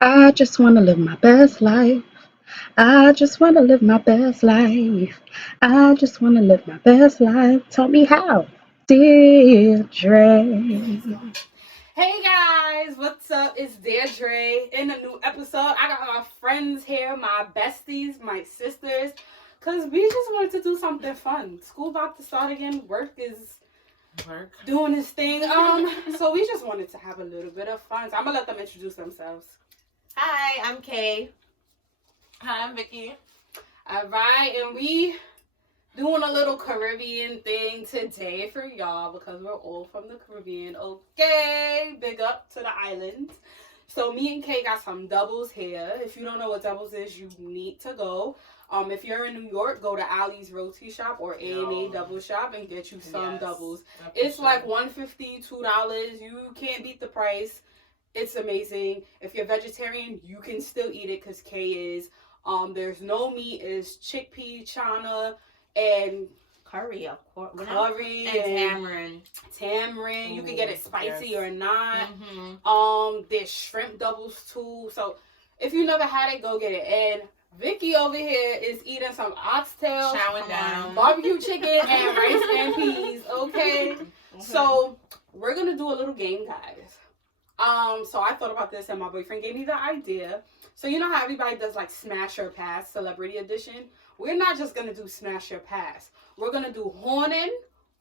I just want to live my best life. I just want to live my best life. I just want to live my best life. Tell me how. Deirdre. Hey guys, what's up? It's Deirdre in a new episode. I got my friends here, my besties, my sisters, because we just wanted to do something fun. School about to start again. Work is doing its thing. So we just wanted to have a little bit of fun. So I'm gonna let them introduce themselves. Hi, I'm Kay. Hi, I'm Vicky. All right, and we doing a little Caribbean thing today for y'all because we're all from the Caribbean. Okay, big up to the islands. So me and Kay got some doubles here. If you don't know what doubles is, you need to go. If you're in New York, go to Ali's Roti Shop or A&A Double Shop and get you some doubles. It's like $1.50, $2. You can't beat the price. It's amazing. If you're vegetarian, you can still eat it because Kay is. There's no meat. It's chickpea, chana, and Curry, of course. curry And tamarind. You can get it spicy or not. Mm-hmm. There's shrimp doubles too. So if you never had it, go get it. And Vicky over here is eating some oxtail, Chowing down. barbecue chicken, and rice and peas. Okay. So we're gonna do a little game, guys. So I thought about this and my boyfriend gave me the idea. So you know how everybody does like Smash or Pass Celebrity Edition? We're not just gonna do Smash or Pass. We're gonna do horning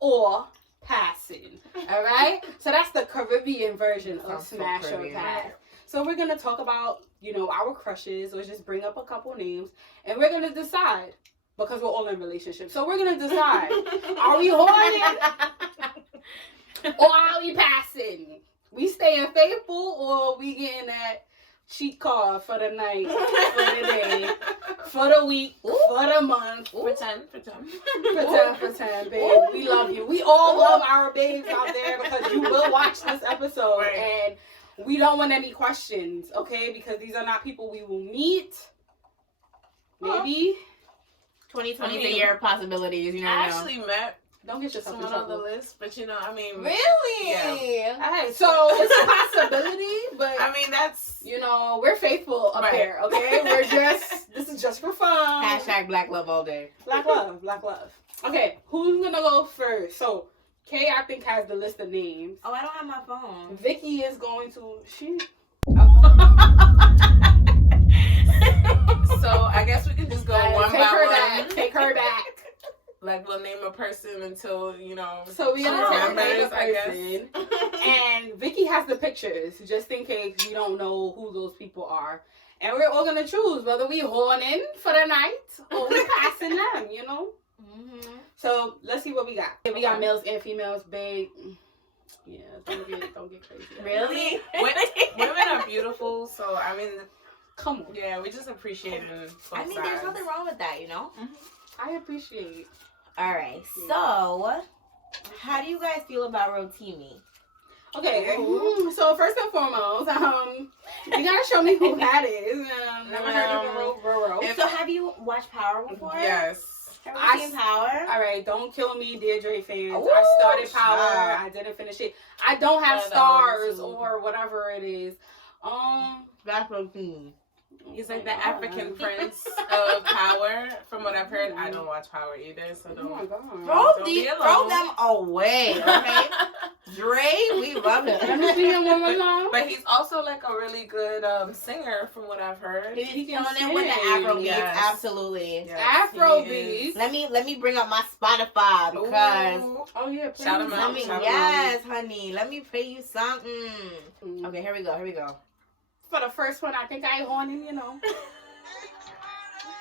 or passing. Alright? So that's the Caribbean version of Smash or Pass. So we're gonna talk about, our crushes or just bring up a couple names and we're gonna decide because we're all in relationships. So we're gonna decide, are we horning or are we passing? We staying faithful or we getting that cheat card for the night, for the day, for the week, for the month. Pretend. Pretend, babe. We love you. We all love our babes out there because you will watch this episode and we don't want any questions, okay? Because these are not people we will meet. Maybe. 2020 is a year of possibilities, you never I know. actually met Don't get yourself in someone on the trouble. list, but Really? Yeah. Hey, so it's a possibility, but that's we're faithful up here, okay? This is just for fun. Hashtag Black Love all day. Black love. Okay, who's gonna go first? So, Kay, I think, has the list of names. Oh, I don't have my phone. Vicky is going to, So I guess we can just go one take by her one. back. Take her back. Like we'll name a person until So we're gonna take remembers, a I guess. person. And Vicky has the pictures, just in case we don't know who those people are. And we're all gonna choose whether we horning for the night or we passing them, Mm-hmm. So let's see what we got. We got males and females, babe. Yeah, don't get crazy. Really? Women are beautiful, so Come on. yeah, we just appreciate it. I mean, there's nothing wrong with that, I appreciate. All right. So, how do you guys feel about Rotimi? Okay, so first and foremost, you gotta show me who that is. Never heard of Roro. So, have you watched Power before? Yes. Have you seen Power? All right, don't kill me, Deirdre fans. Ooh, I started Power. I didn't finish it. I don't have stars or whatever it is. That's Rotimi. He's like the African prince of Power. From what I've heard, I don't watch Power either, so Oh my god. Throw them away, okay? Dre, we love it. Let me see him one more time. But he's also like a really good singer, from what I've heard. He's can killing it with the sing. Afro beats, Yes. absolutely. Yes, Afro he is. beats. Let me bring up my Spotify because Ooh. Oh yeah, play Shout him me out. something. yes, honey. Let me play you something. Okay, here we go. For the first one, I think I horny,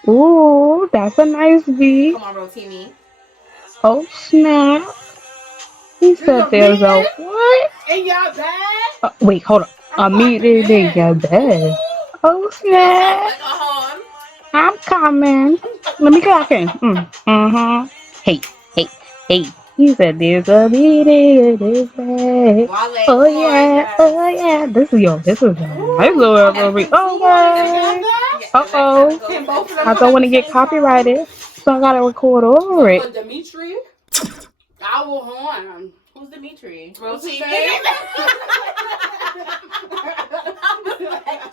Ooh, that's a nice beat. Come on, Rotimi. Oh, snap. He said there's a what? In your bag? Wait, hold on. A meeting in your bed. Oh, snap. Like a horn. I'm coming. Let me clock in. Mm-hmm. Hey. He said there's a meeting in his bed. Wale, Oh yeah. This is nice little Afrobeat. Okay. Uh-oh. Can both of them I don't want to get copyrighted, so I gotta record over it. For Dimitri, I will horn. Who's Dimitri? Rotimi.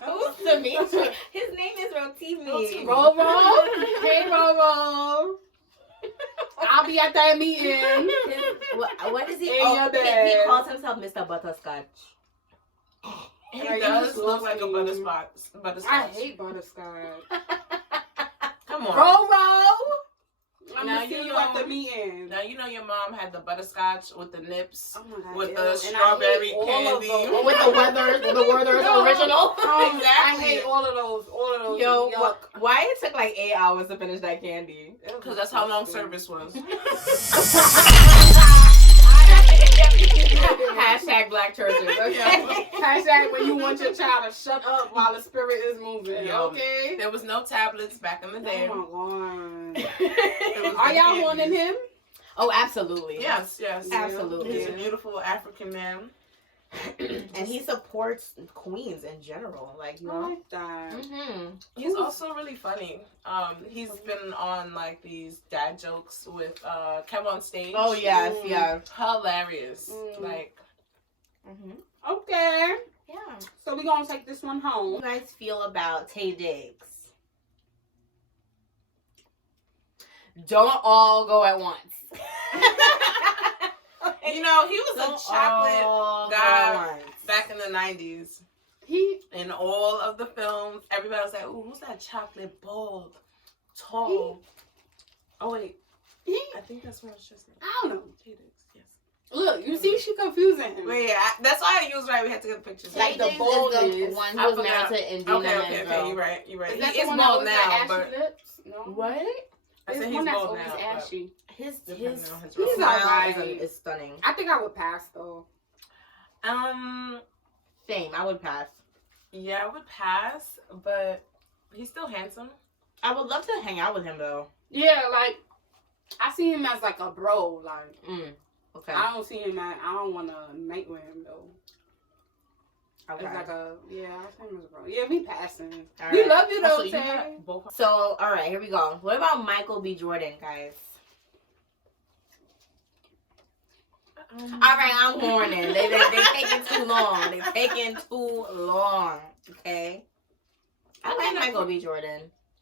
Who's Dimitri. His name is Rotimi. Roro. Hey, Roro. I'll be at that meeting. What is he? In Oh, your he bed. calls himself Mr. Butterscotch. He Like, does you look like a sloppy. butterscotch. I hate butterscotch. Come on. Roro. I'm Now gonna see you you at know- the meeting. Now you know your mom had the butterscotch with the nips, Oh my God, with ew. the And strawberry I hate all of candy. those. With the Werther's No. original. I Exactly. hate all of those. All of those. Yo, Yuck. why it took like 8 hours to finish that candy? Because that's how long service was. Hashtag black churches. Okay. Hashtag when you want your child to shut up while the spirit is moving. Yo, Okay. There was no tablets back in the day. Oh my It was God. Are the y'all candies. wanting him? Oh, absolutely. Yes, yes. Absolutely. He's a beautiful African man. And he supports queens in general. Like, you I know. like that. Mm-hmm. He's also really funny. He's been on like these dad jokes with Kev on Stage. Oh, yes, Mm. yes. Hilarious. Mm. Like, Mm-hmm. Okay. Yeah. So we're going to take this one How do home. you guys feel about Taye Diggs? Don't all go at once. you know, he was Don't a chocolate all go guy at once. back in the 90s. He In all of the films, everybody was like, ooh, who's that chocolate bald, tall? Oh, wait. he I think that's what I was just saying. I don't know. Taye Diggs, yes. Look, you see she confusing him. Wait, yeah, that's why I used right. We had to get the pictures. Like Taye the Diggs is boldness. the one I who was forgot. married to Indina Okay, Menzel. you're right. You're right. Is that He the is one that bald was now, the ashy but lips? No. What? I There's said one he's that's bald always now. but ashy. His depending on his smile He's alright. is stunning. I think I would pass though. Same, I would pass. Yeah, I would pass, but he's still handsome. I would love to hang out with him though. Yeah, like I see him as like a bro. Like Okay. I don't see him as I don't want to mate with him though. Okay. It's like a I see him as a bro. Yeah, we passing. All We right. love you though, Also, you Tay. got both. So, all right, here we go. What about Michael B. Jordan, guys? All right, I'm warning. They taking too long. They taking too long. Okay. I like Michael B. Jordan.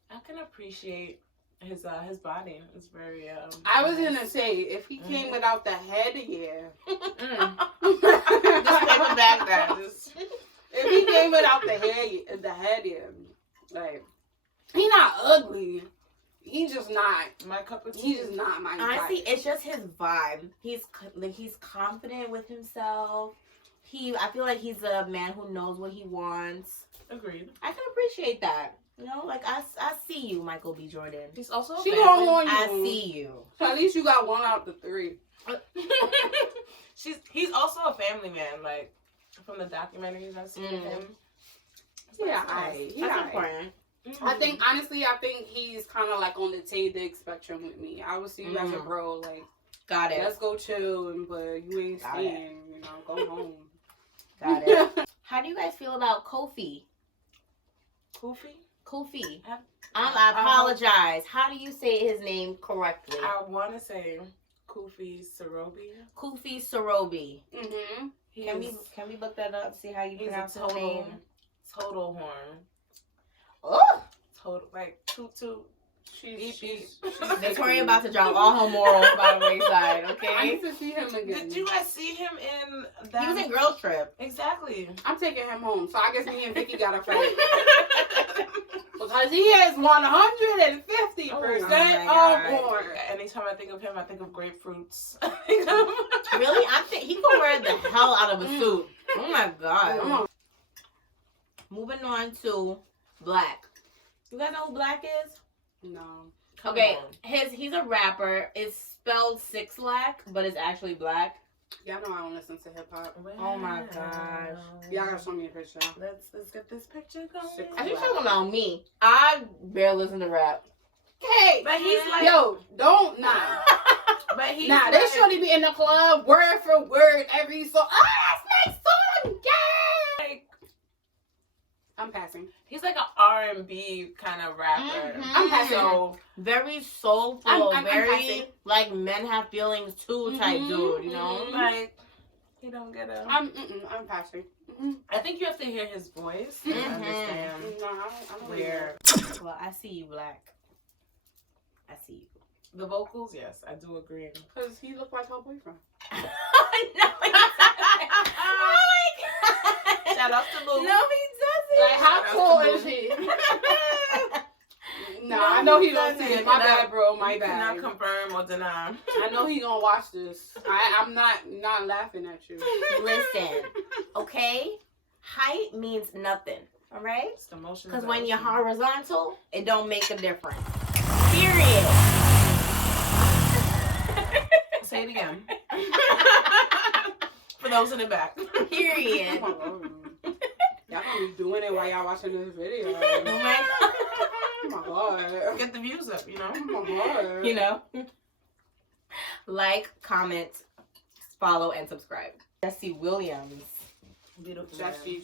I can appreciate his body. It's very I was nice. gonna say if he came without the head, yeah. Just take it back there. Just If he came without the head, yeah. Like he not ugly. He just not. my cup of tea. He's just not my Honestly, type. it's just his vibe. He's confident with himself. I feel like he's a man who knows what he wants. Agreed. I can appreciate that. You know, like I see you, Michael B. Jordan. He's also a She family. gonna warn you. I see you. So at least you got one out the three. He's also a family man. Like from the documentaries I've seen of him. Yeah, That's yeah. important. I think honestly, he's kind of like on the Taye Diggs spectrum with me. I would see you as a bro, like Got it. let's go chill, but you ain't Got staying. You know, go home. Got it. How do you guys feel about Kofi? Kofi. Kofi. I- I apologize. How do you say his name correctly? I want to say Kofi Sorobi. Kofi Sorobi. Mhm. Can we look that up? See how you He's a pronounce his name? total horn. Oh, Total like toot. She's Victoria about to drop all her morals by the wayside. I Okay. need to see him again. Did you guys see him in that? He was in Girls Trip. Exactly. I'm taking him home, so I guess me and Vicky got to fight because he has 150% Oh my on board. Anytime I think of him, I think of grapefruits. Really? He could wear the hell out of a suit. Oh my god. Come on. Moving on to Black. You guys know who Black is? No. Okay, he's a rapper. It's spelled Six Lack, but it's actually Black. Y'all know I don't listen to hip hop. Oh my gosh. Y'all gotta show me a picture. Let's get this picture going. I think talking about me. I barely listen to rap. Okay, But he's like, yo, don't but he's Nah, like, they shouldn't be in the club word for word every song. Oh, that's my song, yeah. like I'm passing. he's like an R&B kind of rapper. Mhm. I'm passing. So Very soulful, I'm very passing. like men have feelings too type Mhm, dude, you know? mhm. like He don't get a. I'm passing. I think you have to hear his voice to Mhm. understand No, I don't where Well, I see you, Black. I see you. the vocals. Yes, I do agree. Because he looked like her boyfriend. No, he doesn't. Oh my god. Shout out to Boo. No, he doesn't. Like, how tall is he? Nah, I know he don't see it. My bad, bro. My You cannot bad. confirm or deny. I know he gonna watch this. I'm not laughing at you. Listen, okay? Height means nothing, all right? It's the motion. Because when you're horizontal, it don't make a difference. Period. Say it again. For those in the back. Period. Oh my God. Y'all gonna be doing it while y'all watching this video. Oh my Oh my God. Get the views up, you know. Oh my God. You know? Like, comment, follow, and subscribe. Jesse Williams. Beautiful. Jesse.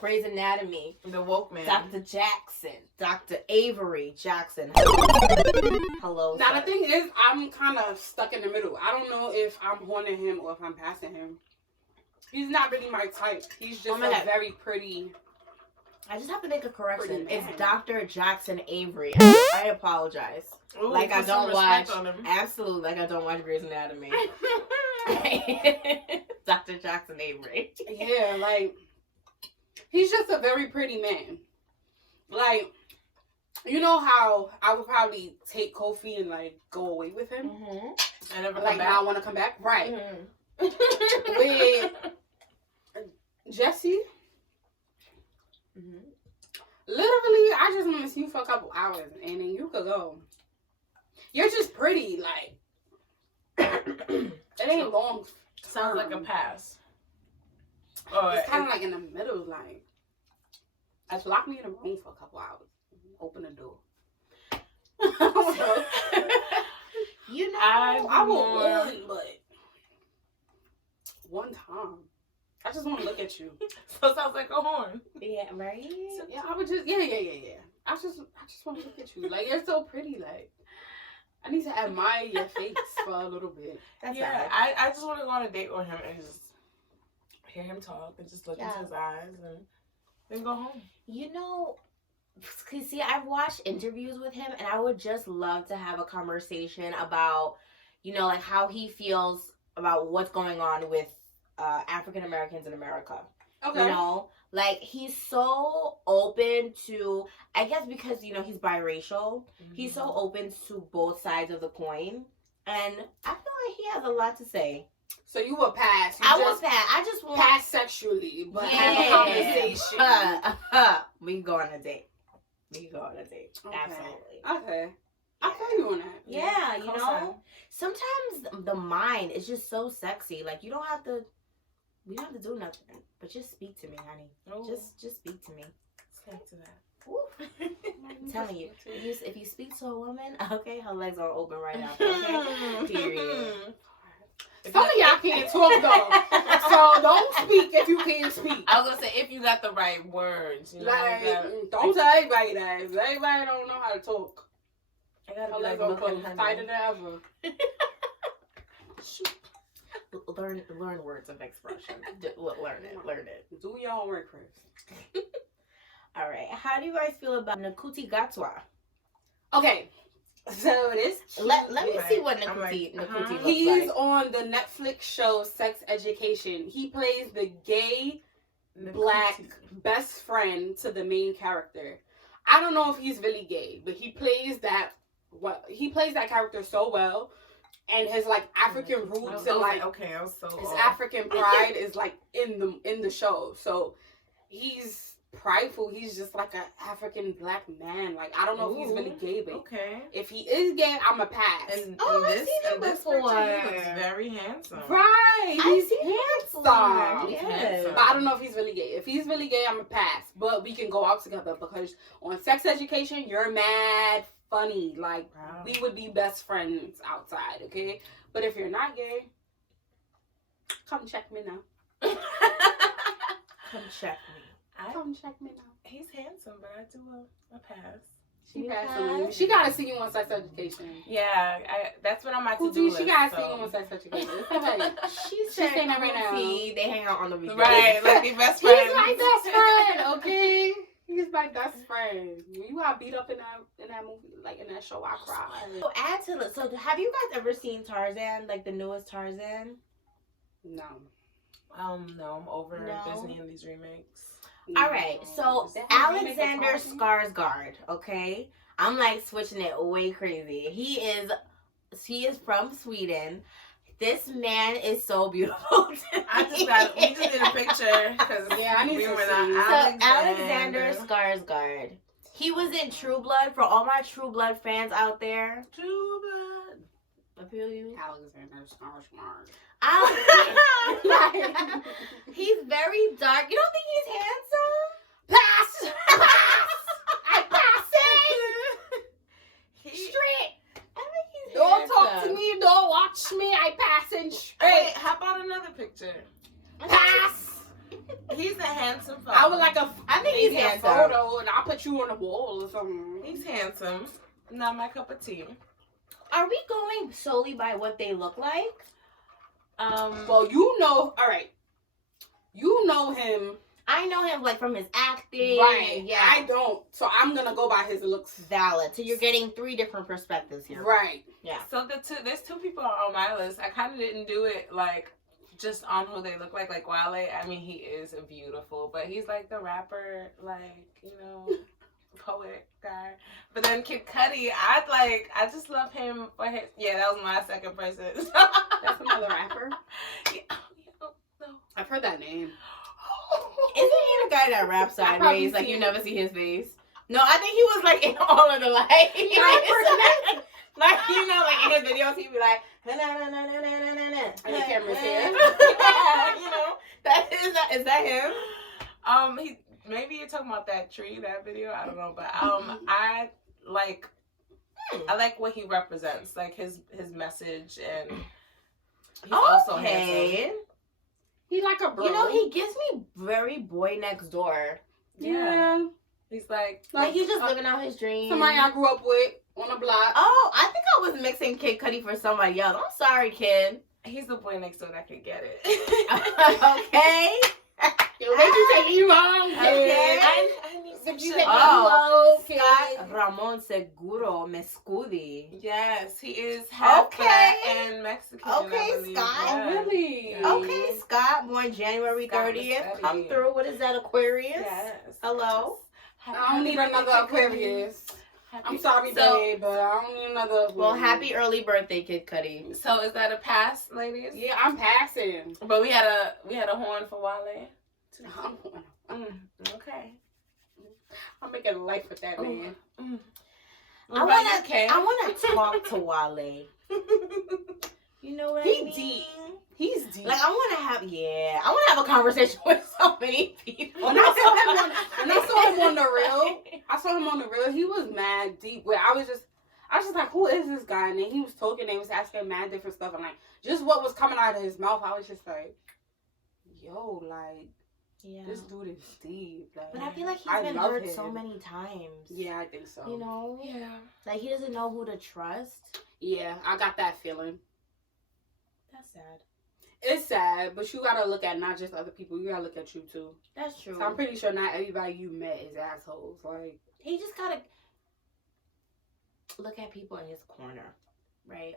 Grey's Anatomy. The woke man. Dr. Jackson. Dr. Avery Jackson. Hello. Now the sir. thing is, I'm kind of stuck in the middle. I don't know if I'm horning him or if I'm passing him. He's not really my type. He's just Oh my God. very pretty. I just have to make a correction. Pretty It's man. Dr. Jackson Avery. I apologize. Ooh, Like, I put some don't respect watch- on him. Absolutely, like I don't watch Grey's Anatomy. Dr. Jackson Avery. Yeah, like he's just a very pretty man. Like, you know how I would probably take Kofi and like go away with him, Mm-hmm. I never like come now I back. want to come back, right? Mm-hmm. With Jesse, Mm-hmm. literally, I just want to see you for a couple hours and then you could go. You're just pretty, like it ain't long. Sounds like a pass. Or It's kind of like in the middle, like just lock me in a room for a couple hours, open the door. You know, I more- would, but one time, I just want to look at you. so it sounds like a horn. yeah, right? Yeah, I would just, yeah. I just want to look at you. Like, you're so pretty. Like, I need to admire your face for a little bit. That's Yeah, right. I just want to go on a date with him and just hear him talk and just look Yeah. into his eyes and then go home. You know, cause see, I've watched interviews with him, and I would just love to have a conversation about, you know, like how he feels about what's going on with African Americans in America. Okay. You know, like he's so open to, I guess because, you know, he's biracial, he's so open to both sides of the coin. And I feel like he has a lot to say. So you will pass. You I just was that. I just want pass sexually, but have a conversation. We can go on a date. We can go on a date. Okay. Absolutely. Okay. I feel you on that. Yeah, you cosign. know, sometimes the mind is just so sexy. Like you don't have to do nothing, but just speak to me, honey. Oh, Just speak to me. stick to that. Ooh. I'm telling you, if you speak to a woman, okay, her legs are open right now. Okay, period. Some of y'all can't talk though, so don't speak if you can't speak. I was gonna say if you got the right words, you know. Like, you gotta- don't tell everybody that. Everybody don't know how to talk. I gotta Her be like legs milk open, and tighter honey. than ever. Learn words of expression. Learn it. Do your homework, Chris. All right. How do you guys feel about Nkuti Gatwa? Okay, so this Let me Right. see what I'm like, Nkuti looks he's like. on the Netflix show Sex Education. He plays the gay black best friend to the main character. I don't know if he's really gay, but he plays that character so well, and his like African roots and like okay, I was so his off. African pride is like in the show. So he's prideful. He's just like an African black man. Like I don't know if he's really gay, but Okay. if he is gay, I'm a pass. And Oh, I've this, seen him in this before. picture, he looks very handsome. right, I he's see handsome. He's Yes. handsome. But I don't know if he's really gay. If he's really gay, I'm a pass. But we can go out together because on Sex Education, you're mad funny. Like Wow. we would be best friends outside, okay? But if you're not gay, come check me now. Come check me. Come check me now. He's handsome, but I do a pass. She passed on. She gotta see you on Sex Education. Yeah, that's what I'm about to Pootie, do. she gotta see you on Sex Education. She's saying that right now. They hang out on the weekends. Right, like the best He's friend. my best friend, okay? He's my best friend. When you got beat up in that movie, like in that show, I cried. So add to it. So have you guys ever seen Tarzan, like the newest Tarzan? No. No, I'm over No. Disney and these remakes. All right, so Is that how you make a Alexander Tarzan? Skarsgård, okay? I'm like switching it way crazy. He is from Sweden. This man is so beautiful. We just did a picture because I need we to were see. not So Alexander Skarsgård. He was in True Blood. For all my True Blood fans out there, True Blood. I feel you. Alexander Skarsgård. He's very dark. You don't think he's handsome? Pass! I pass it! He, Straight. I think he's Don't handsome. talk to me, don't watch me, I pass it Wait, straight. how about another picture? Pass! He's a handsome fellow. I would like I think He's he's a handsome. photo and I'll put you on the wall or something. He's handsome. Not my cup of tea. Are we going solely by what they look like? Well, you know, alright. You know him. I know him like from his acting. Right. Yeah. I don't. So I'm gonna go by his looks. Valid. So you're getting 3 different perspectives here. Right. Yeah. So there's 2 people on my list. I kind of didn't do it like just on who they look like. Like Wale, I mean, he is a beautiful, but he's like the rapper, like, you know, poet guy. But then Kid Cudi, I just love him for his. Yeah, that was my second person. That's another rapper. Yeah, no. I've heard that name. Isn't he the guy that raps I probably sideways? Like seen you him. never see his face. No, I think he was like in all of the like, like you know, like in his videos, he'd be like, And the camera's here. you know, is that him? He maybe you're talking about that tree, that video. I don't know, but I like what he represents, like his message, and he's also handsome. He like a bro. You know, he gives me very Boy Next Door. Yeah. He's like Like he's just living out his dreams. Somebody I grew up with on the block. Oh, I think I was mixing Kid Cudi for somebody else. I'm sorry, kid. he's the boy next door that could get it. Okay. Yo, they just say you wrong. Okay. I need some Did you shit. say Oh, you Scott Ramon Seguro Mescudi. Yes, he is half Okay. black and Mexican. Okay, I believe. Scott. Yeah. Really? Yeah. Okay, Scott, born January Scott 30th. Mescudi. Come through. What is that, Aquarius? Yes. Hello? I don't need another Aquarius. I'm sorry, So- babe, but I don't need another Aquarius. Well, happy early birthday, Kid Cudi. So is that a pass, ladies? Yeah, I'm passing. But we had a horn for Wale. Okay. I'm making a life with that man. I wanna talk to Wale. You know what He I mean? deep. He's deep. Like I wanna have a conversation with so many people. When I saw him on the real, he was mad deep. Where I was just like, who is this guy? And then he was talking, they was asking mad different stuff, and like just what was coming out of his mouth, I was just like, yo, like Yeah. this dude is deep. Like, But I feel like he's I been love hurt him. so many times. Yeah, I think so. You know? Yeah. Like he doesn't know who to trust. Yeah, I got that feeling. That's sad. It's sad, but you gotta look at not just other people. You gotta look at you too. That's true. So I'm pretty sure not everybody you met is assholes. Like, He just gotta look at people in his corner, right?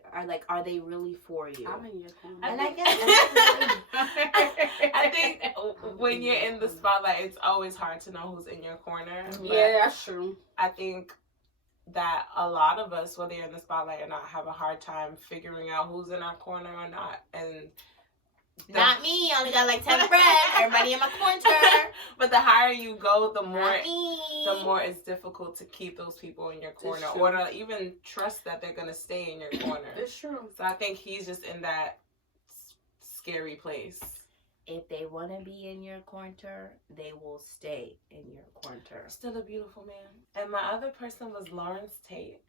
Are they really for you? I'm in your corner. And I guess I think when you're in the spotlight, it's always hard to know who's in your corner. But Yeah, that's true. I think that a lot of us, whether you're in the spotlight or not, have a hard time figuring out who's in our corner or not. And Not me. I only got like 10 friends. Everybody in my corner. but the higher you go, the more Not me. it's difficult to keep those people in your corner true. or to even trust that they're gonna stay in your corner. It's true. So I think he's just in that scary place. If they want to be in your corner, they will stay in your corner. Still a beautiful man. And my other person was Lawrence Tate.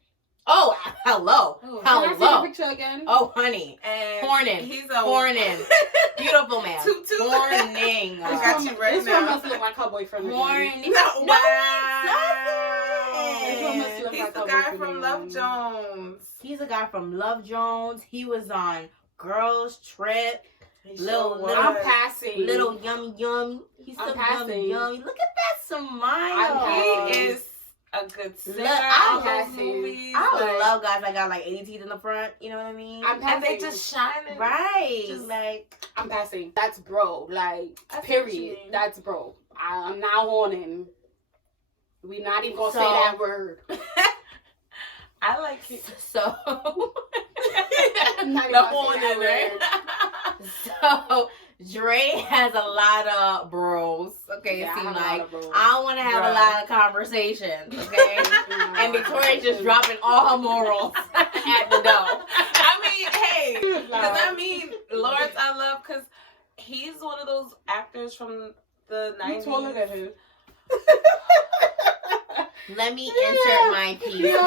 Oh, hello. Can I see the Hello. picture again? Oh, honey. And Hornin. he's a Hornin. Beautiful man. Toot toot. Horning. I got you right this now. one must look like her boyfriend. again. Horning. No, No, wow. it Listen. He's the guy from Love Jones. He's a guy from Love Jones. He was on Girls Trip. I'm passing. Little yummy. He's so passing. yummy. Look at that smile. He is a good singer. I'm passing. I love guys that got like 80 teeth in the front. You know what I mean? I'm passing. And they just shining. Right. Just like, I'm passing. That's bro. Like, That's what you period. mean. That's bro. I'm not horning. We not even gonna say So- that word. I like it. so. I'm not even The gonna say horning, that right? word. So Dre has a lot of bros. Okay, Yeah, it I seems have a lot like of bros. I don't want to have a Bruh. lot of conversations. Okay, and Victoria's just dropping all her morals at the door. I mean, hey, because I mean, Lawrence, I love because he's one of those actors from the 90s. You taller than him. Let me insert my piece here.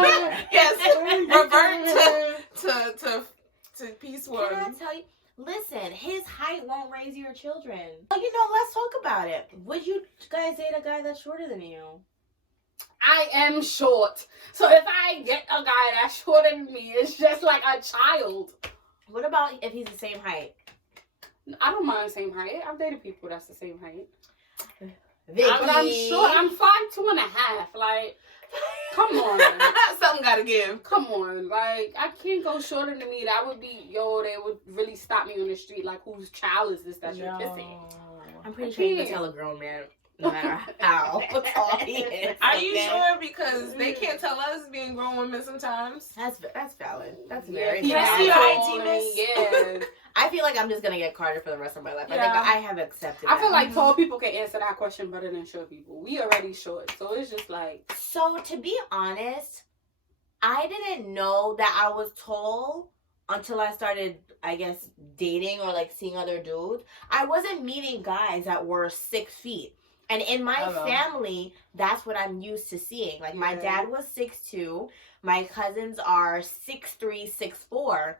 Yes, revert to piece one. Can I tell you? Listen, his height won't raise your children. Well, you know, let's talk about it. Would you guys date a guy that's shorter than you? I am short. So if I get a guy that's shorter than me, it's just like a child. What about if he's the same height? I don't mind same height. I've dated people that's the same height. Vicky. But I'm short. I'm 5'2.5". Like, come on. Something gotta give. Come on. Like, I can't go shorter than me. That would be, they would really stop me on the street. Like, whose child is this that you're kissing? I'm pretty sure you can tell a grown man no matter how tall he is. Are you okay? sure? Because they can't tell us being grown women sometimes. That's valid. That's Yeah, very he Can I valid. see your has IG, on miss? me, Yeah. I feel like I'm just gonna get Carter for the rest of my life. I Yeah. think I have accepted. I feel that. like tall people can answer that question better than short people. We already short. So it's just like, So to be honest, I didn't know that I was tall until I started, I guess, dating or like seeing other dudes. I wasn't meeting guys that were 6 feet. And in my Hello. family, that's what I'm used to seeing. Like my Yeah. dad was 6'2", my cousins are 6'3", 6'4".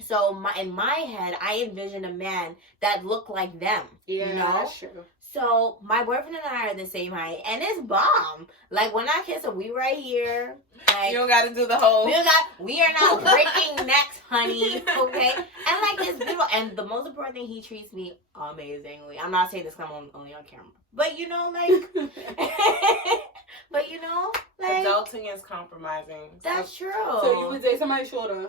So in my head, I envisioned a man that looked like them. yeah, you know? that's true. So my boyfriend and I are the same height, and it's bomb. Like when I kiss him, we right here. Like You don't gotta do the whole. we are not breaking necks, honey. Okay, and like it's beautiful. And the most important thing, he treats me amazingly. I'm not saying this because I'm only on camera, but you know, like, but you know, like Adulting is compromising. that's true. So you would date somebody shorter.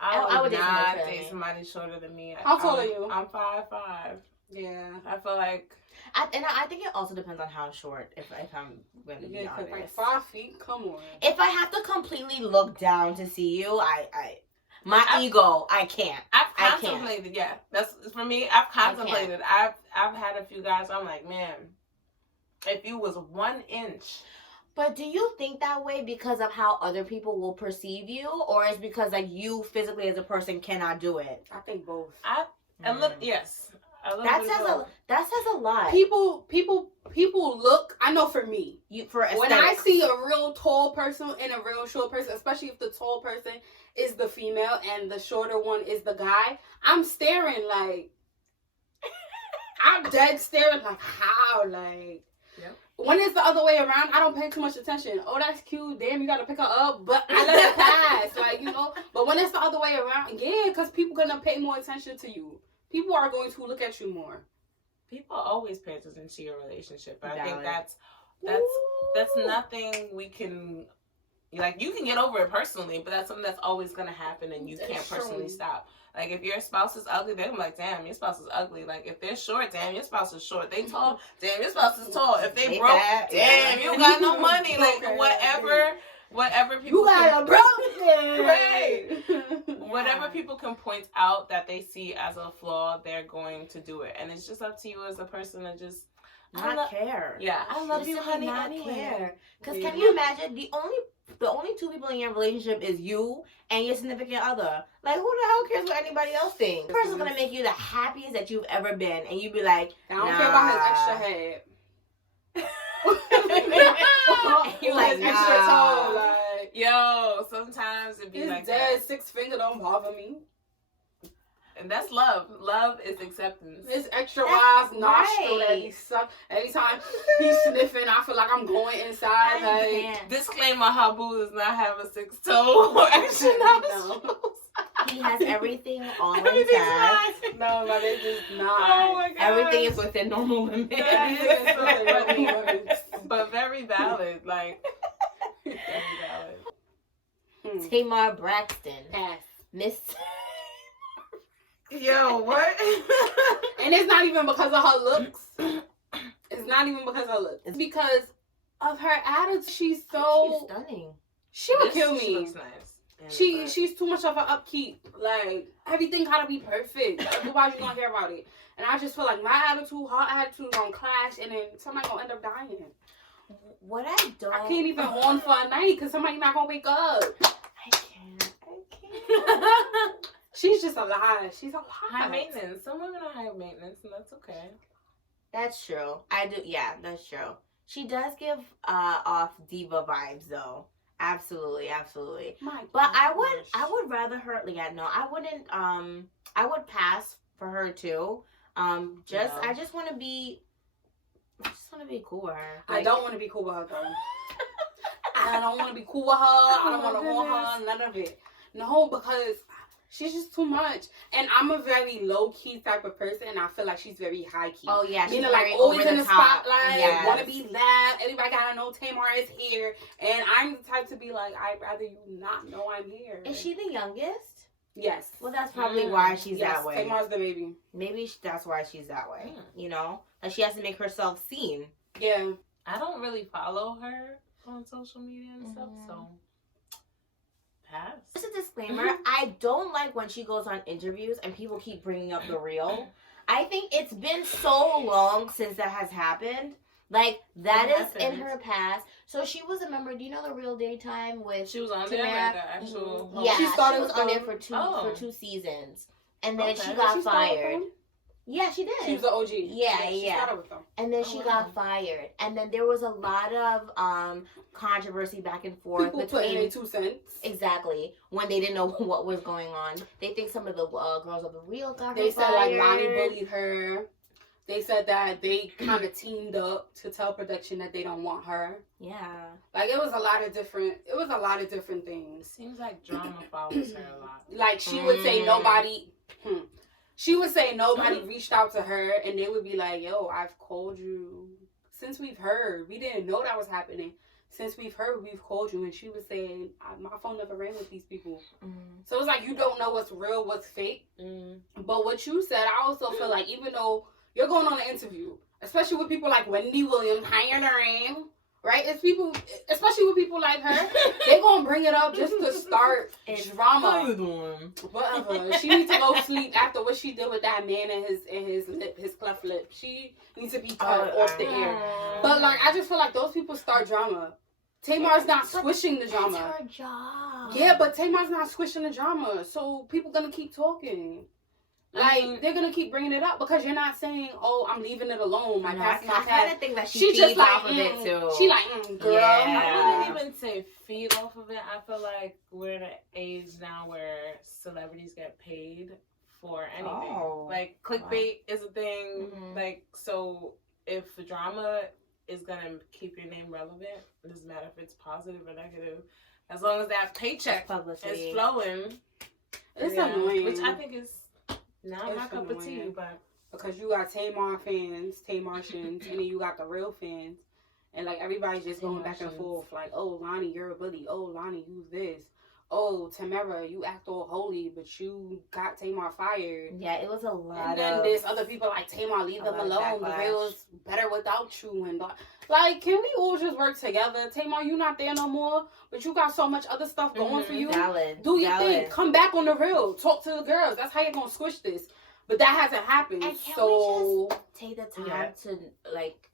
I would date somebody not shorter than date me. somebody shorter than me. How tall are you? I'm 5'5". Yeah. I feel like I think it also depends on how short. If I'm going to be Yeah, 'cause honest, like 5 feet, come on. if I have to completely look down to see you, my ego, I can't. I've I can't. contemplated. Yeah, that's for me. I've contemplated. I've had a few guys. I'm like, man, if you was 1 inch. But do you think that way because of how other people will perceive you, or is because like you physically as a person cannot do it? I think both. I look. Yes. That says a lot. People look. I know for me, For when I aesthetics. see a real tall person and a real short person, especially if the tall person is the female and the shorter one is the guy, I'm staring like, I'm dead staring like, how, like. Yep. When it's the other way around, I don't pay too much attention. Oh, that's cute. Damn, you gotta pick her up. But I let it pass. Like, you know. But when it's the other way around, yeah, because people gonna pay more attention to you. People are going to look at you more. People always pay attention to your relationship. I think Valid. that's nothing we can. Like, you can get over it personally, but that's something that's always gonna happen, and you That's can't personally true. stop. Like, if your spouse is ugly, they're gonna be like, damn, your spouse is ugly. Like, if they're short, damn, your spouse is short. They tall, damn, your spouse is tall. If they broke, bad, damn, yeah. you got no money. Like, Okay. whatever people You got a broken Right. whatever people can point out that they see as a flaw, they're going to do it. And it's just up to you as a person to just not care. Yeah, I love Just you, simply honey. not Anyway. care. Because Yeah. can you imagine the only two people in your relationship is you and your significant other? Like, who the hell cares what anybody else thinks? The person's gonna make you the happiest that you've ever been, and you be like, I don't care about his extra nah. head. You like, his extra nah. toe, like Yo, sometimes it be his like dead that. 6 finger don't bother me. And that's love. Love is acceptance. This extra That's wise nostril that right. he suck. Every time he's sniffing, I feel like I'm going inside. I Like, can't. Disclaimer: Habu does not have a 6 toe or extra nostrils. He has everything all Everything's intact. fine. no, but it's just not. Oh my god. Everything is within normal limits. That is so Really funny. was. But very valid. Like, very valid. Tamar Braxton. Pass. Miss. Yo, what? And it's not even because of her looks. It's not even because of her looks. It's because of her attitude. She's so. She's stunning. She would This- kill She me. looks nice. And, She's too much of an upkeep. Like, everything gotta be perfect. Otherwise, you gonna hear about it. And I just feel like my attitude, her attitude gonna clash, and then somebody gonna end up dying. What I don't. I can't even horn for a night because somebody not gonna wake up. I can't. She's just a lie. She's a lie. high maintenance. Some women are high maintenance, and that's okay. That's true. I do. Yeah, that's true. She does give off diva vibes, though. Absolutely, absolutely. My But I gosh. would rather her. Yeah, no, I wouldn't. I would pass for her too. I just want to be. I just want to be cool with her. I don't want to be cool with her, though. I don't want to be cool with her. I don't want to horn her. None of it. No, because she's just too much. And I'm a very low-key type of person, and I feel like she's very high-key. Oh yeah, she's Meaning, very like, always over in the the top. spotlight, Yes. want to be loud. Everybody gotta know Tamar is here. And I'm the type to be like, I'd rather you not know I'm here. Is she the youngest? Yes. Well, that's probably why she's Yes, that way. Tamar's the baby. Maybe that's why she's that way. You know, like she has to make herself seen. Yeah. I don't really follow her on social media and stuff, so pass. Just a disclaimer: I don't like when she goes on interviews and people keep bringing up the real. I think it's been so long since that has happened. Like that What is in happened? her past. So she was a member. Do you know the Real Daytime with? She was on there Tamara? like an actual. Yeah, She she, started was with on there them. for two Oh. 2 seasons, and then Okay. she got She started with fired. them? Yeah, she did. She was the OG. Yeah, She yeah. started with them. And then Oh, she wow. got fired. And then there was a lot of controversy back and forth People put in between their 2 cents. exactly when they didn't know what was going on. They think some of the girls of the Real got They her said like fired. Lonnie bullied her. They said that they kind of teamed up to tell production that they don't want her. Yeah. Like it was a lot of different things. Seems like drama follows her a lot. Like she would say nobody Mm-hmm. reached out to her, and they would be like, yo, I've called you since we've heard. We didn't know that was happening. Since we've heard, we've called you. And she was saying, my phone never rang with these people. So it's like you don't know what's real, what's fake. But what you said, I also feel like even though you're going on an interview, especially with people like Wendy Williams, hi name, right? It's people, especially with people like her, they're going to bring it up just to start drama. doing? Whatever. She needs to go sleep after what she did with that man and his lip, his cleft lip. She needs to be cut off the air. But like, I just feel like those people start drama. Tamar's not squishing the drama. That's her job. Yeah, but Tamar's not squishing the drama, so people gonna keep talking. Like they're gonna keep bringing it up because you're not saying, "Oh, I'm leaving it alone." My past, my I kind past. of think that she She feeds just like off of it too. She like, girl. Yeah. I wouldn't even say feed off of it. I feel like we're at an age now where celebrities get paid for anything. Oh. Like clickbait is a thing. Mhm. Like so, if the drama is gonna keep your name relevant, it doesn't matter if it's positive or negative. As long as that paycheck publicity. is flowing, It's yeah, annoying. which I think is not It's my cup of tea. annoying. But Because you got Tamar fans, Tamartians, and then you got the real fans. And like everybody's just going back and Tamartians. forth. Like, oh, Lonnie, you're a bully. Oh, Lonnie, you this. Oh, Tamara, you act all holy, but you got Tamar fired. Yeah, it was a lot And then of. there's other people like Tamar, leave a them lot of alone. The backlash. real's better without you. And like, can we all just work together? Tamar, you not there no more, but you got so much other stuff going for you. Valid. Do your valid. thing. Come back on the real. Talk to the girls. That's how you're gonna squish this. But that hasn't happened. And can So Take the time Yeah. to like.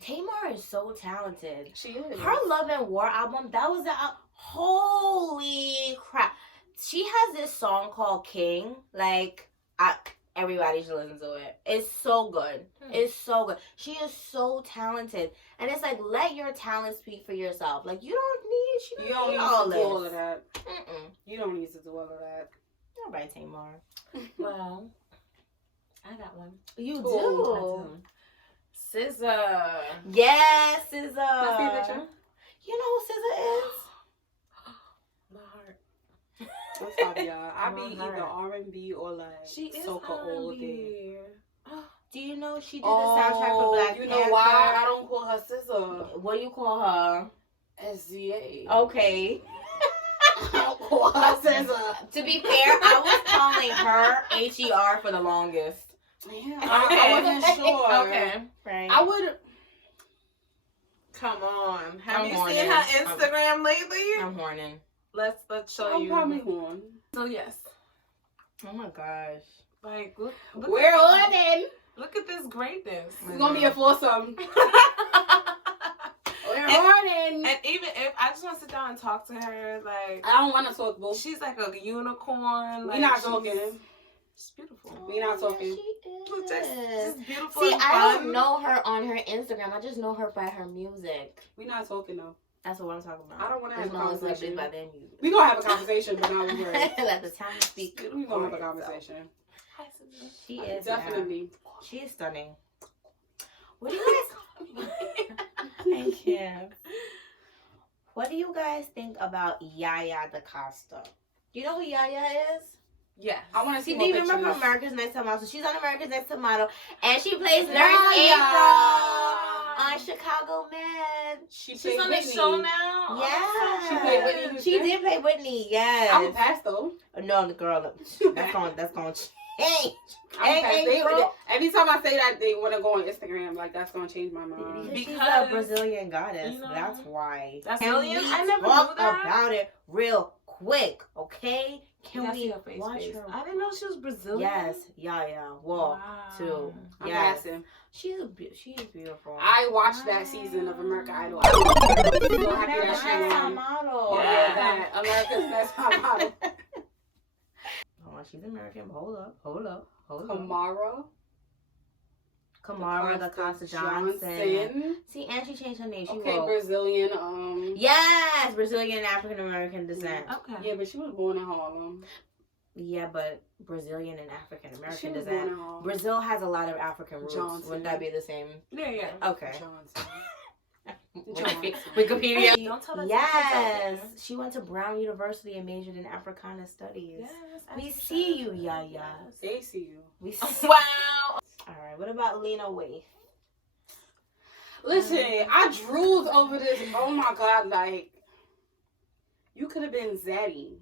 Tamar is so talented. she is. Her Love and War album, that was holy crap. She has this song called King. Like, everybody should listen to it. It's so good. It's so good. She is so talented. And it's like, let your talent speak for yourself. Like, you don't need You don't need all to this. do all of that. Mm-mm. You don't need to do all of that. All right, Tamar. Well, I got one. You Cool. do. SZA. Yes, SZA. Let's see a picture. You know who SZA is? My heart. I'm sorry, y'all. I be My either heart. R&B or like She is soca all day. R&B. Do you know she did the soundtrack for Black you Panther? know why I don't call her SZA? What do you call her? SZA. Okay. I don't call her SZA. To be fair, I was calling her HER for the longest. Yeah, I wasn't sure. Okay. Right. I would. Come on. Have I'm you horny. seen her Instagram lately? I'm horny. Let's show I'm you. probably one. So yes. Oh my gosh. Like look We're on it. Look at this greatness. It's gonna be a foursome. We're And- morning. And even if I just want to sit down and talk to her, like I don't want to talk bullshit. she's like a unicorn. Like, We not she's- talking. She's beautiful. We not talking. Yeah, she is. Just beautiful. See, and I fun. don't know her on her Instagram. I just know her by her music. We not talking though. That's what I'm talking about. I don't want to have There's a no celebrities conversation. by their music. We gonna have a conversation, but not with words. Let the time speak. We gonna have a for itself. conversation. Hi, Susan. She is Definitely. yeah. She is stunning. What do you guys? Thank you. What do you guys think about Yaya DaCosta? Do you know who Yaya is? Yes. I want to see She more didn't pictures. remember America's Next Top Model. So she's on America's Next Top Model, and she plays Nurse Yaya. April on Chicago Med. She She's played on the Whitney. show now. Yeah, She played Whitney Houston? She did play Whitney. Yes. I'm past though. No, the girl. That's going to change. I'm Hey, past. hey, bro. Every time I say that, they want to go on Instagram. Like that's gonna change my mind. Because she's a Because, Brazilian goddess. you know, that's why. that's Can Brazilian? we I never talk knew that. about it real quick, okay? Can Can we her face, watch face? her? I didn't know she was Brazilian. Yes, Well, Wow. too. I'm Yes. passing. She is beautiful. I watched that season of American Idol. I was so happy that America's she Next Top won. Model. Yeah, that America's Next Top Model. Hold on, she's American. Hold up. Kamara. Kamara DaCosta Johnson. See, and she changed her name. She Okay, woke. Brazilian. Yes, Brazilian African American descent. Okay. Yeah, but she was born in Harlem. Yeah, but Brazilian and African She American was born descent. in Harlem. Brazil has a lot of African roots. Johnson. Wouldn't that be the same? Yeah. Okay. Johnson. Wiki- Johnson. Wikipedia. Don't tell us. Yes, she went to Brown University and majored in Africana Studies. Yes. We see you, Yaya. They see you. We see. Wow. All right. What about Lena Waithe? Listen, I drooled over this. Oh my god, like you could have been Zaddy.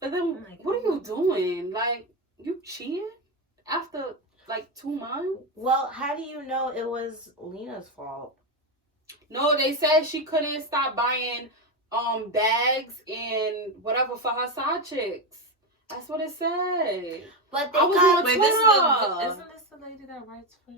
But then what are you doing? Like you cheated after like 2 months? Well, how do you know it was Lena's fault? No, they said she couldn't stop buying bags and whatever for her side chicks. That's what it said. But they I was got. on Wait, Twitter. isn't this the lady that writes for?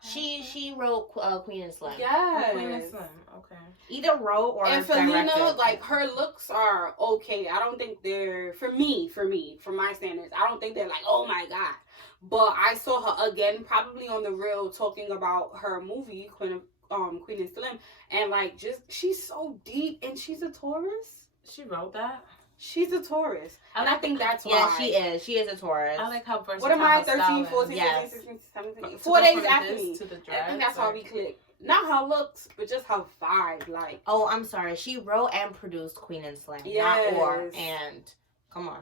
She wrote Queen and Slim. Yes. Queen and Slim. Okay. Either wrote or And for directed. Lena, like her looks are okay. I don't think they're for my standards. I don't think they're like, oh my god. But I saw her again, probably on the Real, talking about her movie Queen and Slim, and like just she's so deep, and she's a Taurus. She wrote that. She's a Taurus, and I think that's why. Yeah, she is. She is a Taurus. I like how versatile. What am I? her style 13, is. 14, Yes. 15, 16, 17, To 4 go days from after this me. to the I think dress, that's how or- we clicked. Not her looks, but just her vibe. Like, Oh, I'm sorry. She wrote and produced Queen and Slim. Yes. Not or and. Come on.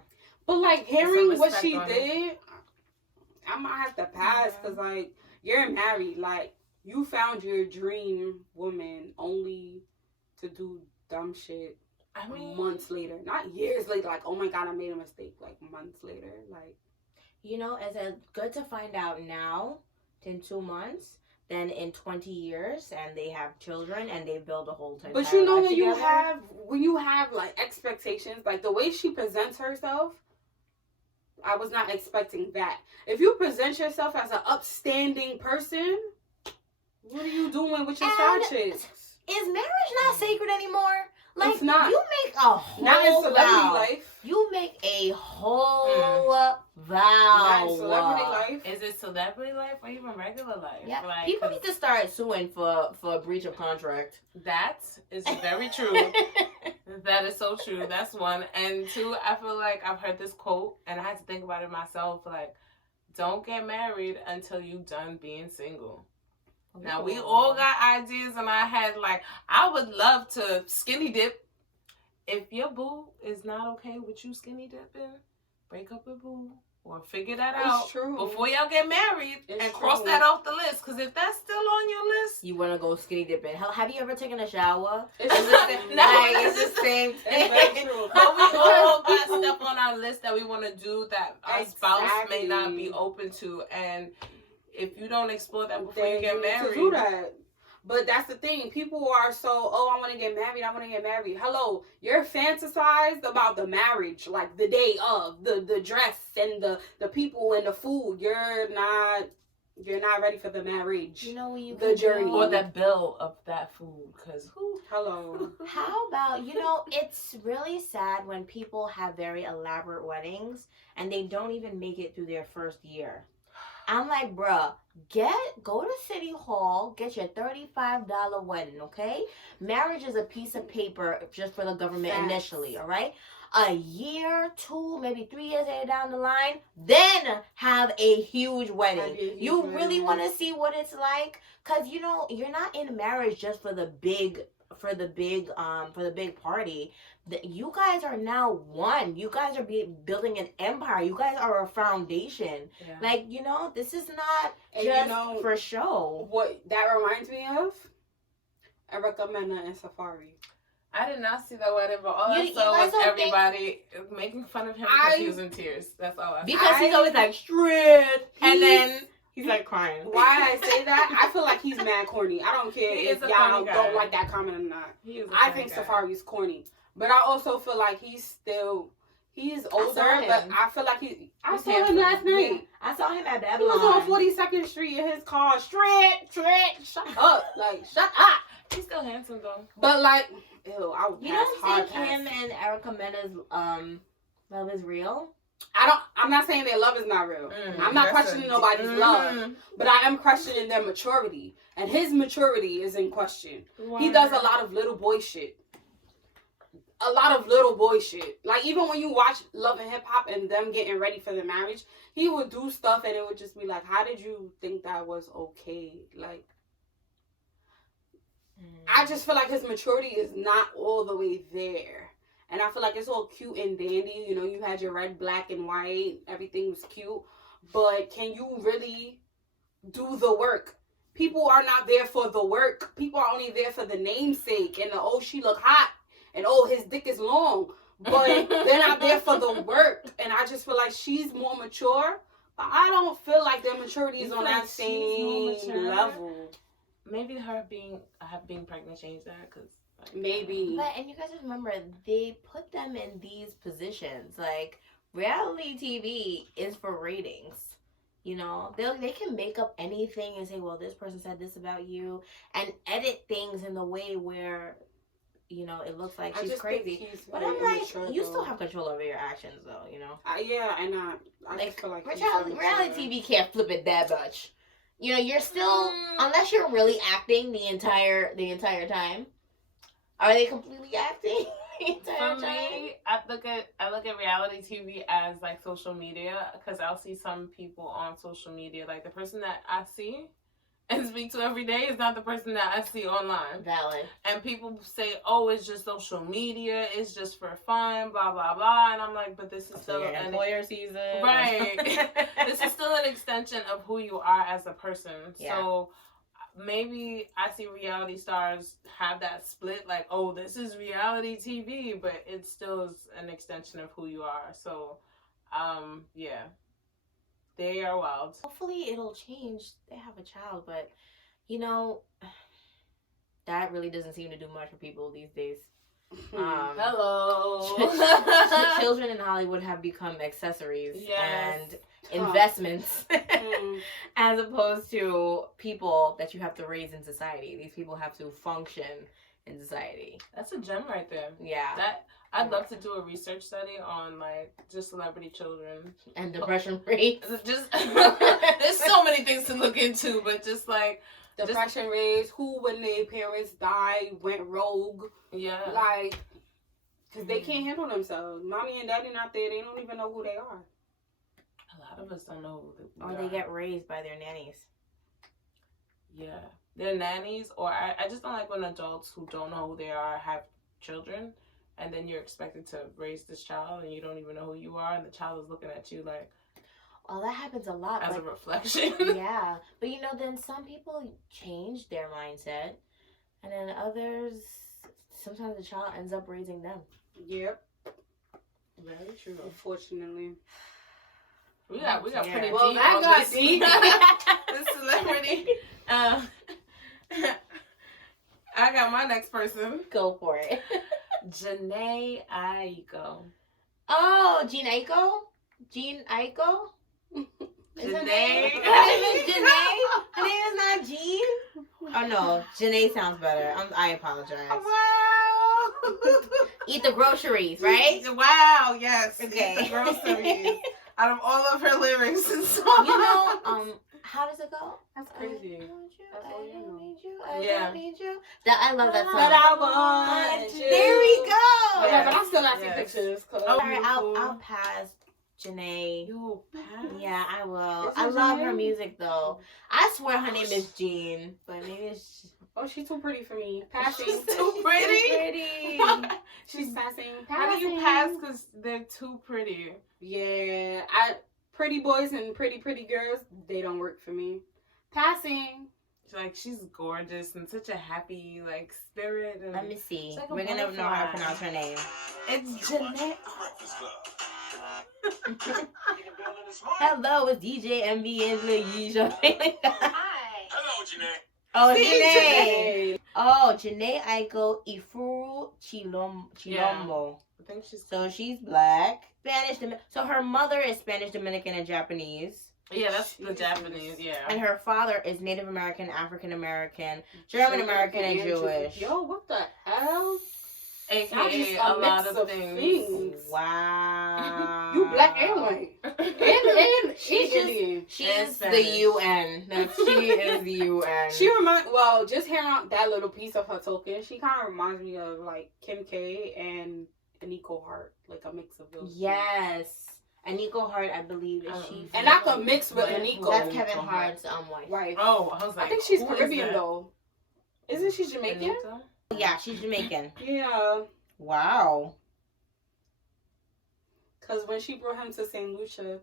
but like some hearing what respect she on it. did, I might have to pass because like you're married. Like you found your dream woman only to do dumb shit I mean, months later, not years later. Like, oh my god, I made a mistake. Like months later, like. You know, it's good to find out now in 2 months than in 20 years, and they have children and they build a whole entire But you know life together. when you have like expectations, like the way she presents herself, I was not expecting that. If you present yourself as an upstanding person, what are you doing with your side And chicks? Is marriage not sacred anymore? Like, It's not. you make a whole Not in celebrity vow. life. You make a whole Not vow. in celebrity life. Is it celebrity life or even regular life? Yeah, Like, people 'cause need to start suing for breach of contract. that is very true. That is so true. That's one. And two, I feel like I've heard this quote and I had to think about it myself. Like, don't get married until you've done being single. Now, we all got ideas in our head. Like, I would love to skinny dip. If your boo is not okay with you skinny dipping, break up with boo or figure that out It's true. before y'all get married It's and cross true. that off the list. Because if that's still on your list, You want to go skinny dipping? Have you ever taken a shower? It's Is it No, like, it's it's the same It's very thing. true. but we all got stuff on our list that we want to do that our spouse may not be Exactly. open to. And if you don't explore that before you Then get need to married, do that. But that's the thing. People are so, oh, I want to get married. I want to get married. Hello, you're fantasized about the marriage, like the day of, the dress and the people and the food. You're not ready for the marriage. You know what you The could journey. do? or the bill of that food. Because Hello. How about, it's really sad when people have very elaborate weddings and they don't even make it through their first year. I'm like, bruh, go to City Hall, get your $35 wedding, okay? Marriage is a piece of paper just for the government Facts. initially, all right? A year, 2, maybe 3 years later down the line, then have a huge wedding. Have a huge You wedding. really want to see what it's like? Because, you're not in marriage just for the big party. You guys are now one. You guys are building an empire. You guys are a foundation. yeah. Like, this is not And just for show. What that reminds me of? Erica Mena and Safari. I did not see that wedding, but all I You saw guys was don't think- everybody making fun of him because he was in tears. That's all I saw. Because he's I- always like, straight. And He's- then he's like crying. Why I say that? I feel like he's mad corny. I don't care He if is a y'all corny guy. don't like that comment or not. He is a I funny think guy. Safari's corny, but I also feel like he's older. him. But I feel like I He's saw him handsome. last night. I saw him at He was on Babylon. 42nd Street in his car, straight. Shut up, like shut up. He's still handsome though. But like, ew, I would You pass don't hard think pass. him and Erica Mena's love is real? I'm not saying their love is not real. I'm not questioning nobody's love, but I am questioning their maturity, and his maturity is in question. He does a lot of little boy shit. A lot of little boy shit. Like, even when you watch Love and Hip Hop and them getting ready for the marriage, he would do stuff and it would just be like, how did you think that was okay? Like, I just feel like his maturity is not all the way there. And I feel like it's all cute and dandy. You had your red, black, and white. Everything was cute. But can you really do the work? People are not there for the work. People are only there for the namesake and the, oh, she look hot. And, oh, his dick is long. But they're not there for the work. And I just feel like she's more mature. But I don't feel like their maturity is You on feel that like she's more same mature? level. Maybe her being pregnant changed that because Maybe. And you guys just remember, they put them in these positions. Like, reality TV is for ratings. They can make up anything and say, well, this person said this about you, and edit things in the way where, it looks like I she's just crazy. think he's But very I'm like, immature, you though. still have control over your actions, though, Yeah, and I just feel like he's immature. reality TV can't flip it that much. You're still, unless you're really acting the entire time. Are they completely acting the entire for time? me, I look at reality TV as like social media because I'll see some people on social media like the person that I see and speak to every day is not the person that I see online. Valid. And people say, "Oh, it's just social media. It's just for fun, blah blah blah." And I'm like, "But this is still your an employer season. right. This is still an extension of who you are as a person." Yeah. So maybe I see reality stars have that split, like, "Oh, this is reality TV," but it still is an extension of who you are. So, yeah, they are wild. Hopefully it'll change. They have a child, but that really doesn't seem to do much for people these days. Hello. Children in Hollywood have become accessories Yes. and investments Mm. as opposed to people that you have to raise in society. These people have to function in society. That's a gem right there. Yeah. I'd love to do a research study on like just celebrity children And depression rates. Just there's so many things to look into, but just like Depression rates, who when their parents died went rogue, yeah, like, because they can't handle themselves. Mommy and daddy not there. They don't even know who they are. a lot of us don't know who Or they get raised by their nannies. yeah, they're nannies, or I just don't like when adults who don't know who they are have children, and then you're expected to raise this child and you don't even know who you are, and the child is looking at you like Oh, that happens a lot. as like, a reflection. yeah. But you know, then some people change their mindset, and then others, sometimes the child ends up raising them. Yep. Very true. Unfortunately. We got Yeah. pretty Well, deep that on got this. deep. This celebrity. I got my next person. Go for it. Janae Aiko. Oh, Jean Aiko? Jean Aiko? Is her name? Janae. Her name is Janae? Her name is not Jean? Oh no, Janae sounds better. I apologize. Wow. Eat the groceries, right? Wow, yes. Okay. The groceries. Out of all of her lyrics and songs. You know, how does it go? That's I crazy. don't want you, That's I all you don't know. need you, I Yeah. don't need you. I love that song. But I want you. There we go. Okay, but I still got some Yes. pictures. Cause Oh, Alright, beautiful. I'll pass Janae. You pass. Yeah, I will. Is I it love her Janae? music though. I swear her name is Jean, but maybe it's oh, she's too pretty for me. Passing. She's too pretty. pretty. She's passing. How do you pass because they're too pretty? Yeah, pretty boys and pretty girls, they don't work for me. Passing. Like, she's gorgeous and such a happy, like, spirit. And Let me see. It's like a We're gonna know how to butterfly. pronounce her name. It's Janae. Hello, it's DJ MB and Leisha. Hello, Janae. Oh, See, Janae. Oh, Janae Aiko Ifuru Chilombo. I think she's. So she's black, Spanish. So her mother is Spanish, Dominican, and Japanese, Yeah, that's the Jesus. Japanese, yeah. and her father is Native American, African American, German American, and Jewish. Yo, what the hell? Y'all just AKA a a lot mix of of things. things. Wow. You black and white. And She's just- Indian. She And is the Spanish. UN. No, she is the UN. Just hearing that little piece of her token, she kind of reminds me of like Kim K and Nico Hart, like a mix of those. two. Yes. And Nico Hart, I believe, is she? And I could mix with But- Nico. That's Kevin Hart's wife. Right. Oh, I was like, I think she's who is Caribbean that? though. Isn't she Jamaican? Anita? Yeah, she's Jamaican. Yeah. Wow. Cause when she brought him to St. Lucia,